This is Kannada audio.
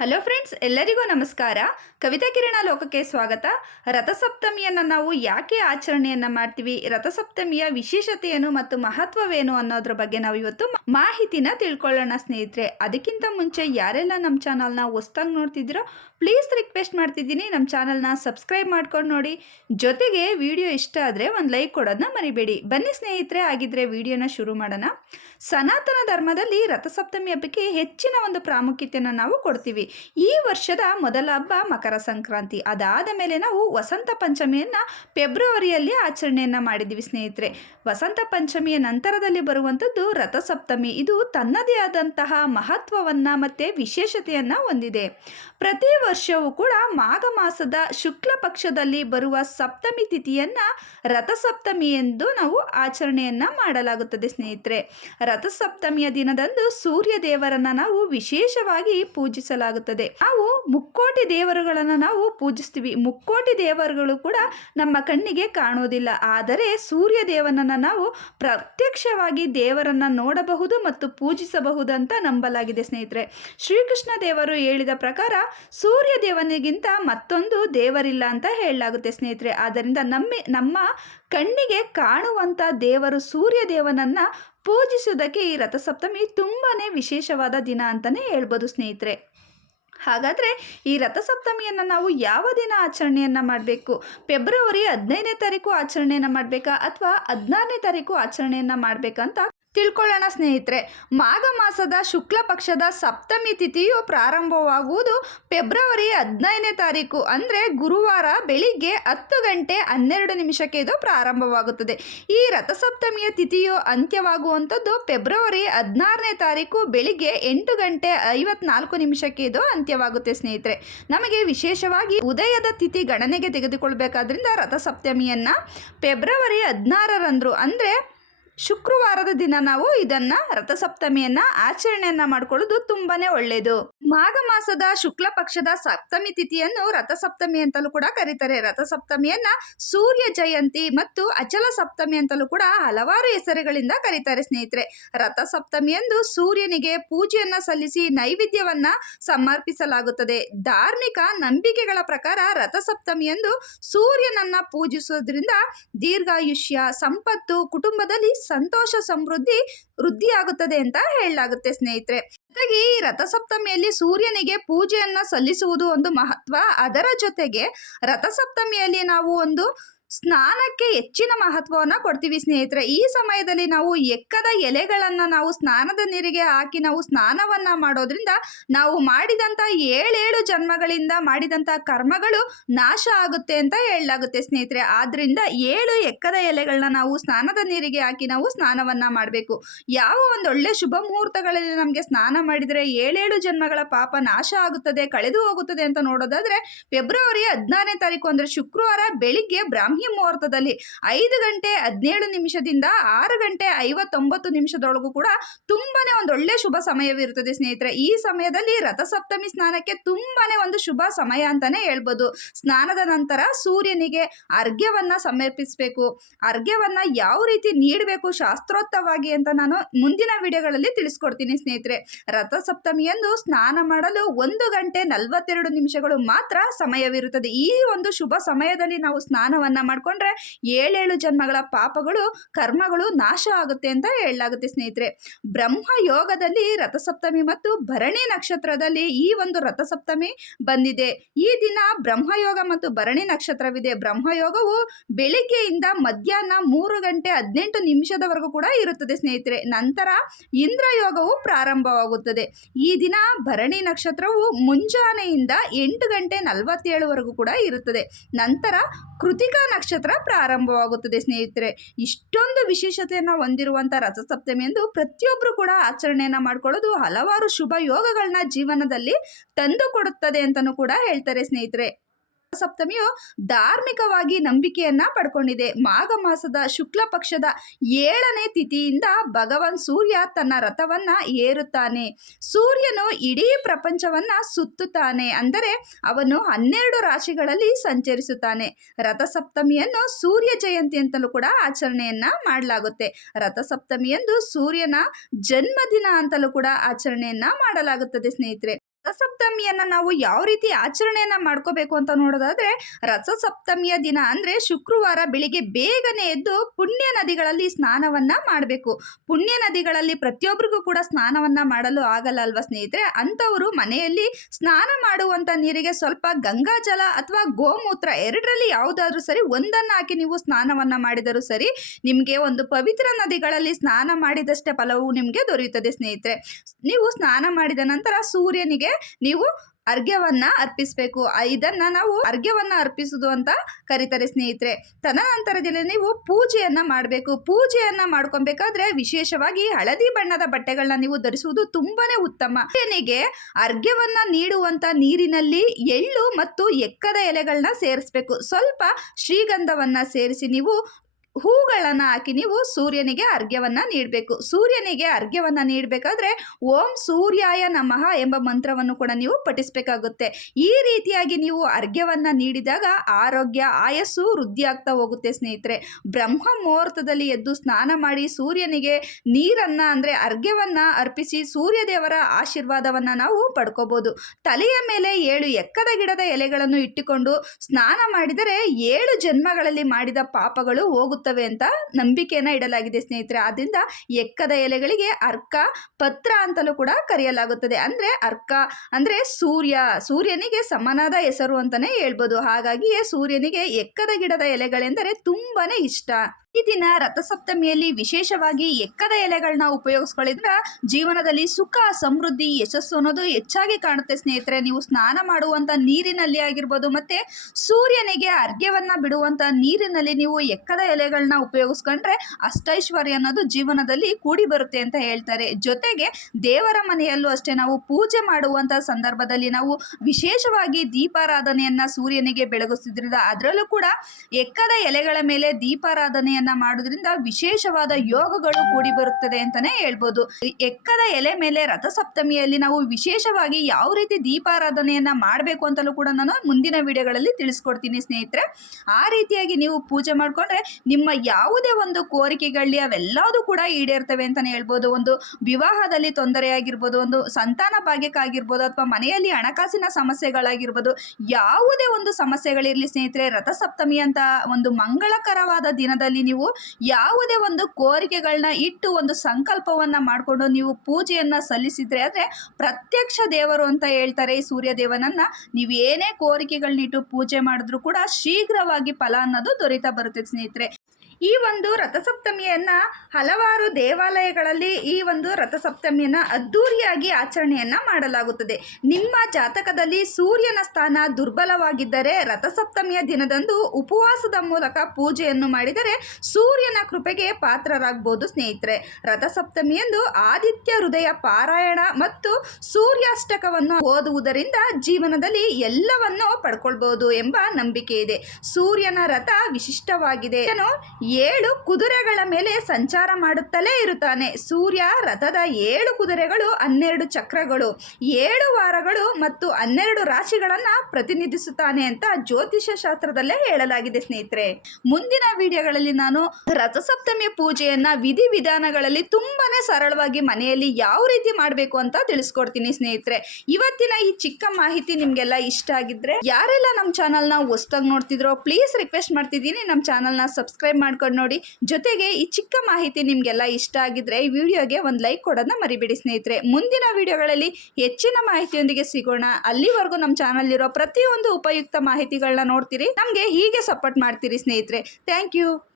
ಹಲೋ ಫ್ರೆಂಡ್ಸ್, ಎಲ್ಲರಿಗೂ ನಮಸ್ಕಾರ. ಕವಿತಾ ಕಿರಣ ಲೋಕಕ್ಕೆ ಸ್ವಾಗತ. ರಥಸಪ್ತಮಿಯನ್ನು ನಾವು ಯಾಕೆ ಆಚರಣೆಯನ್ನು ಮಾಡ್ತೀವಿ? ರಥಸಪ್ತಮಿಯ ವಿಶೇಷತೆಯನ್ನು ಮತ್ತು ಮಹತ್ವವೇನು ಅನ್ನೋದ್ರ ಬಗ್ಗೆ ನಾವು ಇವತ್ತು ಮಾಹಿತಿನ ತಿಳ್ಕೊಳ್ಳೋಣ ಸ್ನೇಹಿತರೆ. ಅದಕ್ಕಿಂತ ಮುಂಚೆ ಯಾರೆಲ್ಲ ನಮ್ಮ ಚಾನಲ್ನ ಹೊಸ್ದಾಗಿ ನೋಡ್ತಿದ್ದೀರೋ ಪ್ಲೀಸ್ ರಿಕ್ವೆಸ್ಟ್ ಮಾಡ್ತಿದ್ದೀನಿ. ನಮ್ಮ ಚಾನಲ್ನ ಸಬ್ಸ್ಕ್ರೈಬ್ ಮಾಡ್ಕೊಂಡು ನೋಡಿ. ಜೊತೆಗೆ ವಿಡಿಯೋ ಇಷ್ಟ ಆದರೆ ಒಂದು ಲೈಕ್ ಕೊಡೋದನ್ನ ಮರಿಬೇಡಿ. ಬನ್ನಿ ಸ್ನೇಹಿತರೆ ಆಗಿದ್ರೆ ವಿಡಿಯೋನ ಶುರು ಮಾಡೋಣ. ಸನಾತನ ಧರ್ಮದಲ್ಲಿ ರಥಸಪ್ತಮಿ ಹಬ್ಬಕ್ಕೆ ಹೆಚ್ಚಿನ ಒಂದು ಪ್ರಾಮುಖ್ಯತೆಯನ್ನು ನಾವು ಕೊಡ್ತೀವಿ. ಈ ವರ್ಷದ ಮೊದಲ ಹಬ್ಬ ಮಕರ ಸಂಕ್ರಾಂತಿ. ಅದಾದ ಮೇಲೆ ನಾವು ವಸಂತ ಪಂಚಮಿಯನ್ನು ಫೆಬ್ರವರಿಯಲ್ಲಿ ಆಚರಣೆಯನ್ನು ಮಾಡಿದ್ವಿ ಸ್ನೇಹಿತರೆ. ವಸಂತ ಪಂಚಮಿಯ ನಂತರದಲ್ಲಿ ಬರುವಂಥದ್ದು ರಥಸಪ್ತಮಿ. ಇದು ತನ್ನದೇ ಆದಂತಹ ಮಹತ್ವವನ್ನು ಮತ್ತು ವಿಶೇಷತೆಯನ್ನು ಹೊಂದಿದೆ. ಪ್ರತಿ ವರ್ಷವೂ ಕೂಡ ಮಾಘ ಮಾಸದ ಶುಕ್ಲ ಪಕ್ಷದಲ್ಲಿ ಬರುವ ಸಪ್ತಮಿ ತಿಥಿಯನ್ನು ರಥಸಪ್ತಮಿ ಎಂದು ನಾವು ಆಚರಣೆಯನ್ನು ಮಾಡಲಾಗುತ್ತದೆ ಸ್ನೇಹಿತರೆ. ರಥಸಪ್ತಮಿಯ ದಿನದಂದು ಸೂರ್ಯ ದೇವರನ್ನು ನಾವು ವಿಶೇಷವಾಗಿ ಪೂಜಿಸಲಾಗುತ್ತದೆ. ನಾವು ಮುಕ್ಕೋಟಿ ದೇವರುಗಳನ್ನು ನಾವು ಪೂಜಿಸ್ತೀವಿ. ಮುಕ್ಕೋಟಿ ದೇವರುಗಳು ಕೂಡ ನಮ್ಮ ಕಣ್ಣಿಗೆ ಕಾಣುವುದಿಲ್ಲ ಆದರೆ ಸೂರ್ಯ ದೇವನನ್ನು ನಾವು ಪ್ರತ್ಯಕ್ಷವಾಗಿ ದೇವರನ್ನು ನೋಡಬಹುದು ಮತ್ತು ಪೂಜಿಸಬಹುದು ಅಂತ ನಂಬಲಾಗಿದೆ ಸ್ನೇಹಿತರೆ. ಶ್ರೀಕೃಷ್ಣ ದೇವರು ಹೇಳಿದ ಪ್ರಕಾರ ಸೂರ್ಯ ದೇವನಿಗಿಂತ ಮತ್ತೊಂದು ದೇವರಿಲ್ಲ ಅಂತ ಹೇಳಲಾಗುತ್ತೆ ಸ್ನೇಹಿತರೆ. ಆದ್ದರಿಂದ ನಮ್ಮ ನಮ್ಮ ಕಣ್ಣಿಗೆ ಕಾಣುವಂಥ ದೇವರು ಸೂರ್ಯ ದೇವನನ್ನು ಪೂಜಿಸುವುದಕ್ಕೆ ಈ ರಥಸಪ್ತಮಿ ತುಂಬಾ ವಿಶೇಷವಾದ ದಿನ ಅಂತಲೇ ಹೇಳ್ಬೋದು ಸ್ನೇಹಿತರೆ. ಹಾಗಾದರೆ ಈ ರಥಸಪ್ತಮಿಯನ್ನು ನಾವು ಯಾವ ದಿನ ಆಚರಣೆಯನ್ನು ಮಾಡಬೇಕು? ಫೆಬ್ರವರಿ ಹದಿನೈದನೇ ತಾರೀಕು ಆಚರಣೆಯನ್ನು ಮಾಡಬೇಕಾ ಅಥವಾ ಹದಿನಾರನೇ ತಾರೀಕು ಆಚರಣೆಯನ್ನು ಮಾಡಬೇಕಂತ ತಿಳ್ಕೊಳ್ಳೋಣ ಸ್ನೇಹಿತರೆ. ಮಾಘ ಮಾಸದ ಶುಕ್ಲ ಪಕ್ಷದ ಸಪ್ತಮಿ ತಿಥಿಯು ಪ್ರಾರಂಭವಾಗುವುದು ಫೆಬ್ರವರಿ ಹದಿನೈದನೇ ತಾರೀಕು. ಅಂದರೆ ಗುರುವಾರ ಬೆಳಿಗ್ಗೆ ಹತ್ತು ಗಂಟೆ ಹನ್ನೆರಡು ನಿಮಿಷಕ್ಕೆ ಇದು ಪ್ರಾರಂಭವಾಗುತ್ತದೆ. ಈ ರಥಸಪ್ತಮಿಯ ತಿಥಿಯು ಅಂತ್ಯವಾಗುವಂಥದ್ದು ಫೆಬ್ರವರಿ ಹದಿನಾರನೇ ತಾರೀಕು ಬೆಳಿಗ್ಗೆ ಎಂಟು ಗಂಟೆ ಐವತ್ನಾಲ್ಕು ನಿಮಿಷಕ್ಕೆ ಇದು ಅಂತ್ಯವಾಗುತ್ತೆ ಸ್ನೇಹಿತರೆ. ನಮಗೆ ವಿಶೇಷವಾಗಿ ಉದಯದ ತಿಥಿ ಗಣನೆಗೆ ತೆಗೆದುಕೊಳ್ಬೇಕಾದ್ರಿಂದ ರಥಸಪ್ತಮಿಯನ್ನು ಫೆಬ್ರವರಿ ಹದಿನಾರರಂದರು ಅಂದರೆ ಶುಕ್ರವಾರದ ದಿನ ನಾವು ಇದನ್ನ ರಥಸಪ್ತಮಿಯನ್ನ ಆಚರಣೆಯನ್ನ ಮಾಡ್ಕೊಳ್ಳೋದು ತುಂಬಾನೇ ಒಳ್ಳೆಯದು ಮಾಘ ಮಾಸದ ಶುಕ್ಲ ಪಕ್ಷದ ಸಪ್ತಮಿ ತಿಥಿಯನ್ನು ರಥಸಪ್ತಮಿ ಅಂತಲೂ ಕೂಡ ಕರೀತಾರೆ. ರಥಸಪ್ತಮಿಯನ್ನ ಸೂರ್ಯ ಜಯಂತಿ ಮತ್ತು ಅಚಲ ಸಪ್ತಮಿ ಅಂತಲೂ ಕೂಡ ಹಲವಾರು ಹೆಸರುಗಳಿಂದ ಕರೀತಾರೆ ಸ್ನೇಹಿತರೆ. ರಥಸಪ್ತಮಿಯಂದು ಸೂರ್ಯನಿಗೆ ಪೂಜೆಯನ್ನ ಸಲ್ಲಿಸಿ ನೈವೇದ್ಯವನ್ನ ಸಮರ್ಪಿಸಲಾಗುತ್ತದೆ. ಧಾರ್ಮಿಕ ನಂಬಿಕೆಗಳ ಪ್ರಕಾರ ರಥಸಪ್ತಮಿಯಂದು ಸೂರ್ಯನನ್ನ ಪೂಜಿಸೋದ್ರಿಂದ ದೀರ್ಘಾಯುಷ್ಯ, ಸಂಪತ್ತು ಕುಟುಂಬದಲ್ಲಿ ಸಂತೋಷ ಸಮೃದ್ಧಿ ವೃದ್ಧಿಯಾಗುತ್ತದೆ ಅಂತ ಹೇಳಲಾಗುತ್ತೆ ಸ್ನೇಹಿತರೆ. ಜೊತೆಗೆ ಈ ರಥಸಪ್ತಮಿಯಲ್ಲಿ ಸೂರ್ಯನಿಗೆ ಪೂಜೆಯನ್ನ ಸಲ್ಲಿಸುವುದು ಒಂದು ಮಹತ್ವ. ಅದರ ಜೊತೆಗೆ ರಥಸಪ್ತಮಿಯಲ್ಲಿ ನಾವು ಒಂದು ಸ್ನಾನಕ್ಕೆ ಹೆಚ್ಚಿನ ಮಹತ್ವವನ್ನು ಕೊಡ್ತೀವಿ ಸ್ನೇಹಿತರೆ. ಈ ಸಮಯದಲ್ಲಿ ನಾವು ಎಕ್ಕದ ಎಲೆಗಳನ್ನು ನಾವು ಸ್ನಾನದ ನೀರಿಗೆ ಹಾಕಿ ನಾವು ಸ್ನಾನವನ್ನು ಮಾಡೋದ್ರಿಂದ ನಾವು ಮಾಡಿದಂಥ ಏಳೇಳು ಜನ್ಮಗಳಿಂದ ಮಾಡಿದಂಥ ಕರ್ಮಗಳು ನಾಶ ಆಗುತ್ತೆ ಅಂತ ಹೇಳಲಾಗುತ್ತೆ ಸ್ನೇಹಿತರೆ. ಆದ್ದರಿಂದ ಏಳು ಎಕ್ಕದ ಎಲೆಗಳನ್ನ ನಾವು ಸ್ನಾನದ ನೀರಿಗೆ ಹಾಕಿ ನಾವು ಸ್ನಾನವನ್ನು ಮಾಡಬೇಕು. ಯಾವ ಒಂದು ಒಳ್ಳೆ ಶುಭ ಮುಹೂರ್ತಗಳಲ್ಲಿ ನಮಗೆ ಸ್ನಾನ ಮಾಡಿದರೆ ಏಳೇಳು ಜನ್ಮಗಳ ಪಾಪ ನಾಶ ಆಗುತ್ತದೆ, ಕಳೆದು ಹೋಗುತ್ತದೆ ಅಂತ ನೋಡೋದಾದರೆ, ಫೆಬ್ರವರಿ ಹದಿನಾರನೇ ತಾರೀಕು ಅಂದರೆ ಶುಕ್ರವಾರ ಬೆಳಿಗ್ಗೆ ಬ್ರಾಹ್ಮಿ ಮುಹೂರ್ತದಲ್ಲಿ ಐದು ಗಂಟೆ ಹದಿನೇಳು ನಿಮಿಷದಿಂದ ಆರು ಗಂಟೆ ಐವತ್ತೊಂಬತ್ತು ನಿಮಿಷದೊಳಗೂ ಕೂಡ ತುಂಬಾನೇ ಒಂದು ಒಳ್ಳೆ ಶುಭ ಸಮಯವಿರುತ್ತದೆ ಸ್ನೇಹಿತರೆ. ಈ ಸಮಯದಲ್ಲಿ ರಥಸಪ್ತಮಿ ಸ್ನಾನಕ್ಕೆ ತುಂಬಾನೇ ಒಂದು ಶುಭ ಸಮಯ ಅಂತಾನೆ ಹೇಳ್ಬೋದು. ಸ್ನಾನದ ನಂತರ ಸೂರ್ಯನಿಗೆ ಅರ್ಘ್ಯವನ್ನ ಸಮರ್ಪಿಸಬೇಕು. ಅರ್ಘ್ಯವನ್ನ ಯಾವ ರೀತಿ ನೀಡಬೇಕು ಶಾಸ್ತ್ರೋತ್ತವಾಗಿ ಅಂತ ನಾನು ಮುಂದಿನ ವಿಡಿಯೋಗಳಲ್ಲಿ ತಿಳಿಸ್ಕೊಡ್ತೀನಿ ಸ್ನೇಹಿತರೆ. ರಥಸಪ್ತಮಿಯಂದು ಸ್ನಾನ ಮಾಡಲು ಒಂದು ಗಂಟೆ ನಲವತ್ತೆರಡು ನಿಮಿಷಗಳು ಮಾತ್ರ ಸಮಯವಿರುತ್ತದೆ. ಈ ಒಂದು ಶುಭ ಸಮಯದಲ್ಲಿ ನಾವು ಸ್ನಾನವನ್ನ ಮಾಡಿಕೊಂಡ್ರೆ ಏಳೇಳು ಜನ್ಮಗಳ ಪಾಪಗಳು, ಕರ್ಮಗಳು ನಾಶ ಆಗುತ್ತೆ ಅಂತ ಹೇಳಲಾಗುತ್ತೆ ಸ್ನೇಹಿತರೆ. ಬ್ರಹ್ಮ ಯೋಗದಲ್ಲಿ ರಥಸಪ್ತಮಿ ಮತ್ತು ಭರಣಿ ನಕ್ಷತ್ರದಲ್ಲಿ ಈ ಒಂದು ರಥಸಪ್ತಮಿ ಬಂದಿದೆ. ಈ ದಿನ ಬ್ರಹ್ಮಯೋಗ ಮತ್ತು ಭರಣಿ ನಕ್ಷತ್ರವಿದೆ. ಬ್ರಹ್ಮಯೋಗವು ಬೆಳಿಗ್ಗೆಯಿಂದ ಮಧ್ಯಾಹ್ನ ಮೂರು ಗಂಟೆ ಹದಿನೆಂಟು ನಿಮಿಷದವರೆಗೂ ಕೂಡ ಇರುತ್ತದೆ ಸ್ನೇಹಿತರೆ. ನಂತರ ಇಂದ್ರಯೋಗವು ಪ್ರಾರಂಭವಾಗುತ್ತದೆ. ಈ ದಿನ ಭರಣಿ ನಕ್ಷತ್ರವು ಮುಂಜಾನೆಯಿಂದ ಎಂಟು ಗಂಟೆ ನಲವತ್ತೇಳುವರೆಗೂ ಕೂಡ ಇರುತ್ತದೆ. ನಂತರ ಕೃತಿಕಾ ನಕ್ಷತ್ರ ಪ್ರಾರಂಭವಾಗುತ್ತದೆ, ಸ್ನೇಹಿತರೆ. ಇಷ್ಟೊಂದು ವಿಶೇಷತೆಯನ್ನು ಹೊಂದಿರುವಂಥ ರಥಸಪ್ತಮಿ ಎಂದು ಪ್ರತಿಯೊಬ್ಬರು ಕೂಡ ಆಚರಣೆಯನ್ನು ಮಾಡ್ಕೊಳ್ಳೋದು ಹಲವಾರು ಶುಭ ಯೋಗಗಳನ್ನ ಜೀವನದಲ್ಲಿ ತಂದು ಕೊಡುತ್ತದೆ ಅಂತಲೂ ಕೂಡ ಹೇಳ್ತಾರೆ, ಸ್ನೇಹಿತರೆ. ಸಪ್ತಮಿಯು ಧಾರ್ಮಿಕವಾಗಿ ನಂಬಿಕೆಯನ್ನ ಪಡ್ಕೊಂಡಿದೆ. ಮಾಘ ಮಾಸದ ಶುಕ್ಲ ಪಕ್ಷದ ಏಳನೇ ತಿಥಿಯಿಂದ ಭಗವಾನ್ ಸೂರ್ಯ ತನ್ನ ರಥವನ್ನ ಏರುತ್ತಾನೆ. ಸೂರ್ಯನು ಇಡೀ ಪ್ರಪಂಚವನ್ನ ಸುತ್ತುತ್ತಾನೆ ಅಂದರೆ ಅವನು ಹನ್ನೆರಡು ರಾಶಿಗಳಲ್ಲಿ ಸಂಚರಿಸುತ್ತಾನೆ. ರಥಸಪ್ತಮಿಯನ್ನು ಸೂರ್ಯ ಜಯಂತಿ ಅಂತಲೂ ಕೂಡ ಆಚರಣೆಯನ್ನ ಮಾಡಲಾಗುತ್ತೆ. ರಥಸಪ್ತಮಿಯಂದು ಸೂರ್ಯನ ಜನ್ಮದಿನ ಅಂತಲೂ ಕೂಡ ಆಚರಣೆಯನ್ನ ಮಾಡಲಾಗುತ್ತದೆ ಸ್ನೇಹಿತರೆ. ರಥಸಪ್ತಮಿಯನ್ನ ನಾವು ಯಾವ ರೀತಿ ಆಚರಣೆಯನ್ನ ಮಾಡ್ಕೋಬೇಕು ಅಂತ ನೋಡೋದಾದ್ರೆ, ರಥಸಪ್ತಮಿಯ ದಿನ ಅಂದ್ರೆ ಶುಕ್ರವಾರ ಬೆಳಿಗ್ಗೆ ಬೇಗನೆ ಎದ್ದು ಪುಣ್ಯ ನದಿಗಳಲ್ಲಿ ಸ್ನಾನವನ್ನ ಮಾಡಬೇಕು. ಪುಣ್ಯ ನದಿಗಳಲ್ಲಿ ಪ್ರತಿಯೊಬ್ಬರಿಗೂ ಕೂಡ ಸ್ನಾನವನ್ನ ಮಾಡಲು ಆಗಲ್ಲ ಅಲ್ವಾ ಸ್ನೇಹಿತರೆ? ಅಂಥವರು ಮನೆಯಲ್ಲಿ ಸ್ನಾನ ಮಾಡುವಂತ ನೀರಿಗೆ ಸ್ವಲ್ಪ ಗಂಗಾಜಲ ಅಥವಾ ಗೋಮೂತ್ರ ಎರಡರಲ್ಲಿ ಯಾವುದಾದ್ರೂ ಸರಿ ಒಂದನ್ನು ಹಾಕಿ ನೀವು ಸ್ನಾನವನ್ನ ಮಾಡಿದರೂ ಸರಿ ನಿಮಗೆ ಒಂದು ಪವಿತ್ರ ನದಿಗಳಲ್ಲಿ ಸ್ನಾನ ಮಾಡಿದಷ್ಟೇ ಫಲವು ನಿಮಗೆ ದೊರೆಯುತ್ತದೆ ಸ್ನೇಹಿತರೆ. ನೀವು ಸ್ನಾನ ಮಾಡಿದ ನಂತರ ಸೂರ್ಯನಿಗೆ ನೀವು ಅರ್ಘ್ಯವನ್ನ ಅರ್ಪಿಸಬೇಕು. ಇದನ್ನ ನಾವು ಅರ್ಘ್ಯವನ್ನ ಅರ್ಪಿಸುವುದು ಅಂತ ಕರೀತಾರೆ ಸ್ನೇಹಿತರೆ. ತದನಂತರದಲ್ಲಿ ನೀವು ಪೂಜೆಯನ್ನ ಮಾಡಬೇಕು. ಪೂಜೆಯನ್ನ ಮಾಡ್ಕೊಬೇಕಾದ್ರೆ ವಿಶೇಷವಾಗಿ ಹಳದಿ ಬಣ್ಣದ ಬಟ್ಟೆಗಳನ್ನ ನೀವು ಧರಿಸುವುದು ತುಂಬಾನೇ ಉತ್ತಮ. ಏನಿಗೆ ಅರ್ಘ್ಯವನ್ನ ನೀಡುವಂತ ನೀರಿನಲ್ಲಿ ಎಳ್ಳು ಮತ್ತು ಎಕ್ಕದ ಎಲೆಗಳನ್ನ ಸೇರಿಸಬೇಕು. ಸ್ವಲ್ಪ ಶ್ರೀಗಂಧವನ್ನ ಸೇರಿಸಿ ನೀವು ಹೂಗಳನ್ನು ಹಾಕಿ ನೀವು ಸೂರ್ಯನಿಗೆ ಅರ್ಘ್ಯವನ್ನು ನೀಡಬೇಕು. ಸೂರ್ಯನಿಗೆ ಅರ್ಘ್ಯವನ್ನು ನೀಡಬೇಕಾದ್ರೆ ಓಂ ಸೂರ್ಯಾಯ ನಮಃ ಎಂಬ ಮಂತ್ರವನ್ನು ಕೂಡ ನೀವು ಪಠಿಸಬೇಕಾಗುತ್ತೆ. ಈ ರೀತಿಯಾಗಿ ನೀವು ಅರ್ಘ್ಯವನ್ನು ನೀಡಿದಾಗ ಆರೋಗ್ಯ, ಆಯಸ್ಸು ವೃದ್ಧಿ ಆಗ್ತಾ ಹೋಗುತ್ತೆ ಸ್ನೇಹಿತರೆ. ಬ್ರಹ್ಮ ಮುಹೂರ್ತದಲ್ಲಿ ಎದ್ದು ಸ್ನಾನ ಮಾಡಿ ಸೂರ್ಯನಿಗೆ ನೀರನ್ನು ಅಂದರೆ ಅರ್ಘ್ಯವನ್ನು ಅರ್ಪಿಸಿ ಸೂರ್ಯದೇವರ ಆಶೀರ್ವಾದವನ್ನು ನಾವು ಪಡ್ಕೋಬೋದು. ತಲೆಯ ಮೇಲೆ ಏಳು ಎಕ್ಕದ ಗಿಡದ ಎಲೆಗಳನ್ನು ಇಟ್ಟುಕೊಂಡು ಸ್ನಾನ ಮಾಡಿದರೆ ಏಳು ಜನ್ಮಗಳಲ್ಲಿ ಮಾಡಿದ ಪಾಪಗಳು ಹೋಗುತ್ತವೆ ಅಂತ ನಂಬಿಕೆಯನ್ನು ಇಡಲಾಗಿದೆ ಸ್ನೇಹಿತರೆ. ಆದ್ದರಿಂದ ಎಕ್ಕದ ಎಲೆಗಳಿಗೆ ಅರ್ಕ, ಪತ್ರ ಅಂತಲೂ ಕೂಡ ಕರೆಯಲಾಗುತ್ತದೆ. ಅಂದರೆ ಅರ್ಕ, ಅಂದರೆ ಸೂರ್ಯ, ಸೂರ್ಯನಿಗೆ ಸಮನಾದ ಹೆಸರು ಅಂತಲೇ ಹೇಳ್ಬೋದು. ಹಾಗಾಗಿಯೇ ಸೂರ್ಯನಿಗೆ ಎಕ್ಕದ ಗಿಡದ ಎಲೆಗಳೆಂದರೆ ತುಂಬಾನೇ ಇಷ್ಟ. ಈ ದಿನ ರಥಸಪ್ತಮಿಯಲ್ಲಿ ವಿಶೇಷವಾಗಿ ಎಕ್ಕದ ಎಲೆಗಳನ್ನ ಉಪಯೋಗಿಸ್ಕೊಳ್ಳಿದ್ರೆ ಜೀವನದಲ್ಲಿ ಸುಖ, ಸಮೃದ್ಧಿ, ಯಶಸ್ಸು ಅನ್ನೋದು ಹೆಚ್ಚಾಗಿ ಕಾಣುತ್ತೆ ಸ್ನೇಹಿತರೆ. ನೀವು ಸ್ನಾನ ಮಾಡುವಂಥ ನೀರಿನಲ್ಲಿ ಆಗಿರ್ಬೋದು ಮತ್ತೆ ಸೂರ್ಯನಿಗೆ ಅರ್ಘ್ಯವನ್ನ ಬಿಡುವಂಥ ನೀರಿನಲ್ಲಿ ನೀವು ಎಕ್ಕದ ಎಲೆಗಳನ್ನ ಉಪಯೋಗಿಸ್ಕೊಂಡ್ರೆ ಅಷ್ಟೈಶ್ವರ್ಯ ಅನ್ನೋದು ಜೀವನದಲ್ಲಿ ಕೂಡಿ ಬರುತ್ತೆ ಅಂತ ಹೇಳ್ತಾರೆ. ಜೊತೆಗೆ ದೇವರ ಮನೆಯಲ್ಲೂ ಅಷ್ಟೇ ನಾವು ಪೂಜೆ ಮಾಡುವಂಥ ಸಂದರ್ಭದಲ್ಲಿ ನಾವು ವಿಶೇಷವಾಗಿ ದೀಪಾರಾಧನೆಯನ್ನ ಸೂರ್ಯನಿಗೆ ಬೆಳಗಿಸ್ತಿದ್ರಿಂದ ಅದರಲ್ಲೂ ಕೂಡ ಎಕ್ಕದ ಎಲೆಗಳ ಮೇಲೆ ದೀಪಾರಾಧನೆಯನ್ನ ಮಾಡೋದ್ರಿಂದ ವಿಶೇಷವಾದ ಯೋಗಗಳು ಕೂಡಿ ಬರುತ್ತದೆ ಅಂತಾನೆ ಹೇಳ್ಬೋದು. ಎಕ್ಕದ ಎಲೆ ಮೇಲೆ ರಥಸಪ್ತಮಿಯಲ್ಲಿ ನಾವು ವಿಶೇಷವಾಗಿ ಯಾವ ರೀತಿ ದೀಪಾರಾಧನೆಯನ್ನ ಮಾಡಬೇಕು ಅಂತಲೂ ಕೂಡ ನಾನು ಮುಂದಿನ ವಿಡಿಯೋಗಳಲ್ಲಿ ತಿಳಿಸ್ಕೊಡ್ತೀನಿ ಸ್ನೇಹಿತರೆ. ಆ ರೀತಿಯಾಗಿ ನೀವು ಪೂಜೆ ಮಾಡಿಕೊಂಡ್ರೆ ನಿಮ್ಮ ಯಾವುದೇ ಒಂದು ಕೋರಿಕೆಗಳಲ್ಲಿ ಅವೆಲ್ಲದೂ ಕೂಡ ಈಡೇರ್ತವೆ ಅಂತಾನೆ ಹೇಳ್ಬೋದು. ಒಂದು ವಿವಾಹದಲ್ಲಿ ತೊಂದರೆ ಆಗಿರ್ಬೋದು ಒಂದು ಸಂತಾನ ಭಾಗ್ಯಕ್ಕಾಗಿರ್ಬೋದು, ಅಥವಾ ಮನೆಯಲ್ಲಿ ಹಣಕಾಸಿನ ಸಮಸ್ಯೆಗಳಾಗಿರ್ಬೋದು, ಯಾವುದೇ ಒಂದು ಸಮಸ್ಯೆಗಳಿರಲಿ ಸ್ನೇಹಿತರೆ, ರಥಸಪ್ತಮಿ ಅಂತ ಒಂದು ಮಂಗಳಕರವಾದ ದಿನದಲ್ಲಿ ನೀವು ಯಾವುದೇ ಒಂದು ಕೋರಿಕೆಗಳನ್ನ ಇಟ್ಟು ಒಂದು ಸಂಕಲ್ಪವನ್ನ ಮಾಡಿಕೊಂಡು ನೀವು ಪೂಜೆಯನ್ನ ಸಲ್ಲಿಸಿದ್ರೆ ಆದರೆ ಪ್ರತ್ಯಕ್ಷ ದೇವರು ಅಂತ ಹೇಳ್ತಾರೆ ಈ ಸೂರ್ಯ ದೇವನನ್ನ ನೀವು ಏನೇ ಕೋರಿಕೆಗಳನ್ನಿಟ್ಟು ಪೂಜೆ ಮಾಡಿದ್ರು ಕೂಡ ಶೀಘ್ರವಾಗಿ ಫಲ ಅನ್ನೋದು ದೊರೀತಾ ಬರುತ್ತೆ ಸ್ನೇಹಿತರೆ. ಈ ಒಂದು ರಥಸಪ್ತಮಿಯನ್ನು ಹಲವಾರು ದೇವಾಲಯಗಳಲ್ಲಿ ಈ ಒಂದು ರಥಸಪ್ತಮಿಯನ್ನು ಅದ್ಧೂರಿಯಾಗಿ ಆಚರಣೆಯನ್ನ ಮಾಡಲಾಗುತ್ತದೆ. ನಿಮ್ಮ ಜಾತಕದಲ್ಲಿ ಸೂರ್ಯನ ಸ್ಥಾನ ದುರ್ಬಲವಾಗಿದ್ದರೆ ರಥಸಪ್ತಮಿಯ ದಿನದಂದು ಉಪವಾಸದ ಮೂಲಕ ಪೂಜೆಯನ್ನು ಮಾಡಿದರೆ ಸೂರ್ಯನ ಕೃಪೆಗೆ ಪಾತ್ರರಾಗಬಹುದು ಸ್ನೇಹಿತರೆ. ರಥಸಪ್ತಮಿಯಂದು ಆದಿತ್ಯ ಹೃದಯ ಪಾರಾಯಣ ಮತ್ತು ಸೂರ್ಯಾಷ್ಟಕವನ್ನು ಓದುವುದರಿಂದ ಜೀವನದಲ್ಲಿ ಎಲ್ಲವನ್ನೂ ಪಡ್ಕೊಳ್ಬಹುದು ಎಂಬ ನಂಬಿಕೆ ಇದೆ. ಸೂರ್ಯನ ರಥ ವಿಶಿಷ್ಟವಾಗಿದೆ. ಏಳು ಕುದುರೆಗಳ ಮೇಲೆ ಸಂಚಾರ ಮಾಡುತ್ತಲೇ ಇರುತ್ತಾನೆ. ಸೂರ್ಯ ರಥದ ಏಳು ಕುದುರೆಗಳು ಹನ್ನೆರಡು ಚಕ್ರಗಳು. ಏಳು ವಾರಗಳು ಮತ್ತು ಹನ್ನೆರಡು ರಾಶಿಗಳನ್ನು ಪ್ರತಿನಿಧಿಸುತ್ತಾನೆ ಅಂತ ಜ್ಯೋತಿಷ್ಯ ಶಾಸ್ತ್ರದಲ್ಲೇ ಹೇಳಲಾಗಿದೆ ಸ್ನೇಹಿತರೆ. ಮುಂದಿನ ವಿಡಿಯೋಗಳಲ್ಲಿ ನಾನು ರಥಸಪ್ತಮಿ ಪೂಜೆಯನ್ನ ವಿಧಿವಿಧಾನಗಳಲ್ಲಿ ತುಂಬಾನೇ ಸರಳವಾಗಿ ಮನೆಯಲ್ಲಿ ಯಾವ ರೀತಿ ಮಾಡಬೇಕು ಅಂತ ತಿಳಿಸ್ಕೊಡ್ತೀನಿ ಸ್ನೇಹಿತರೆ. ಇವತ್ತಿನ ಈ ಚಿಕ್ಕ ಮಾಹಿತಿ ನಿಮಗೆಲ್ಲ ಇಷ್ಟ ಆಗಿದ್ರೆ ಯಾರೆಲ್ಲ ನಮ್ಮ ಚಾನಲ್ನ ಹೊಸ್ದಾಗಿ ನೋಡ್ತಿದ್ರೋ ಪ್ಲೀಸ್ ರಿಕ್ವೆಸ್ಟ್ ಮಾಡ್ತಿದ್ದೀನಿ. ನಮ್ಮ ಚಾನಲ್ನ ಸಬ್ಸ್ಕ್ರೈಬ್ ಮಾಡ್ಕೊಂಡು ನೋಡಿ. ಜೊತೆಗೆ ಈ ಚಿಕ್ಕ ಮಾಹಿತಿ ನಿಮಗೆಲ್ಲ ಇಷ್ಟ ಆಗಿದ್ರೆ ಈ ವಿಡಿಯೋಗೆ ಒಂದು ಲೈಕ್ ಕೊಡೋದನ್ನ ಮರಿಬೇಡಿ ಸ್ನೇಹಿತರೆ. ಮುಂದಿನ ವಿಡಿಯೋಗಳಲ್ಲಿ ಹೆಚ್ಚಿನ ಮಾಹಿತಿಯೊಂದಿಗೆ ಸಿಗೋಣ. ಅಲ್ಲಿವರೆಗೂ ನಮ್ಮ ಚಾನಲ್ಲಿರೋ ಪ್ರತಿಯೊಂದು ಉಪಯುಕ್ತ ಮಾಹಿತಿಗಳನ್ನ ನೋಡ್ತೀರಿ. ನಮಗೆ ಹೀಗೆ ಸಪೋರ್ಟ್ ಮಾಡ್ತೀರಿ ಸ್ನೇಹಿತರೆ. Thank you.